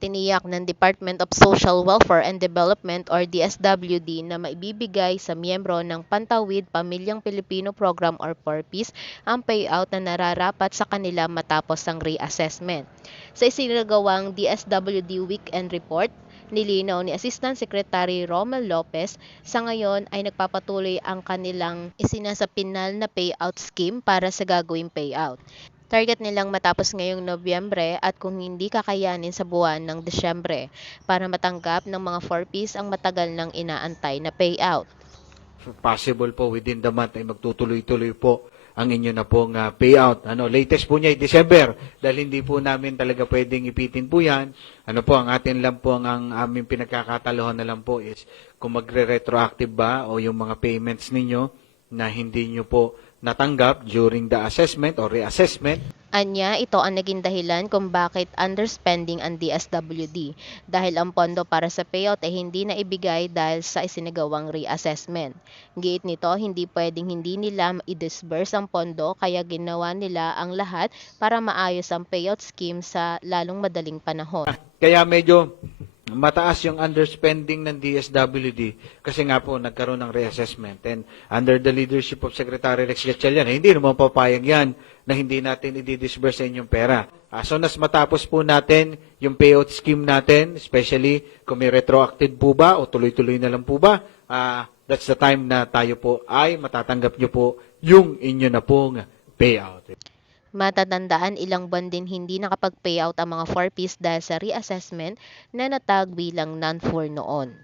Tiniyak ng Department of Social Welfare and Development or DSWD na maibibigay sa miyembro ng Pantawid Pamilyang Pilipino Program or PORPIS ang payout na nararapat sa kanila matapos ang reassessment. Sa isinagawang DSWD Weekend Report, nilinaw ni Assistant Secretary Romel Lopez, sa ngayon ay nagpapatuloy ang kanilang isinasapinal na payout scheme para sa gagawing payout. Target nilang matapos ngayong Nobyembre at kung hindi kakayanin sa buwan ng Disyembre para matanggap ng mga 4Ps ang matagal nang inaantay na payout. Possible po within the month ay magtutuloy-tuloy po ang inyo na pong payout. Latest po niya ay December dahil hindi po namin talaga pwedeng ipitin po yan. Ang atin lang po ang aming pinagkakataluhan na lang po is kung magre-retroactive ba o yung mga payments ninyo na hindi nyo po natanggap during the assessment or reassessment. Anya, ito ang naging dahilan kung bakit underspending ang DSWD dahil ang pondo para sa payout ay hindi na ibigay dahil sa isinagawang reassessment. Giit nito, hindi pwedeng hindi nila i-disburse ang pondo kaya ginawa nila ang lahat para maayos ang payout scheme sa lalong madaling panahon. Kaya medyo mataas yung underspending ng DSWD kasi nga po nagkaroon ng reassessment. And under the leadership of Secretary Rex Gatchalian, hindi naman papayag yan na hindi natin i-disburse sa inyong pera. So nas matapos po natin yung payout scheme natin, especially kung may retroactive po ba o tuloy-tuloy na lang po ba, that's the time na tayo po ay matatanggap nyo po yung inyo na pong payout. Matatandaan ilang buwan din hindi nakapag-payout ang mga 4Ps dahil sa reassessment na natag bilang non-4 noon.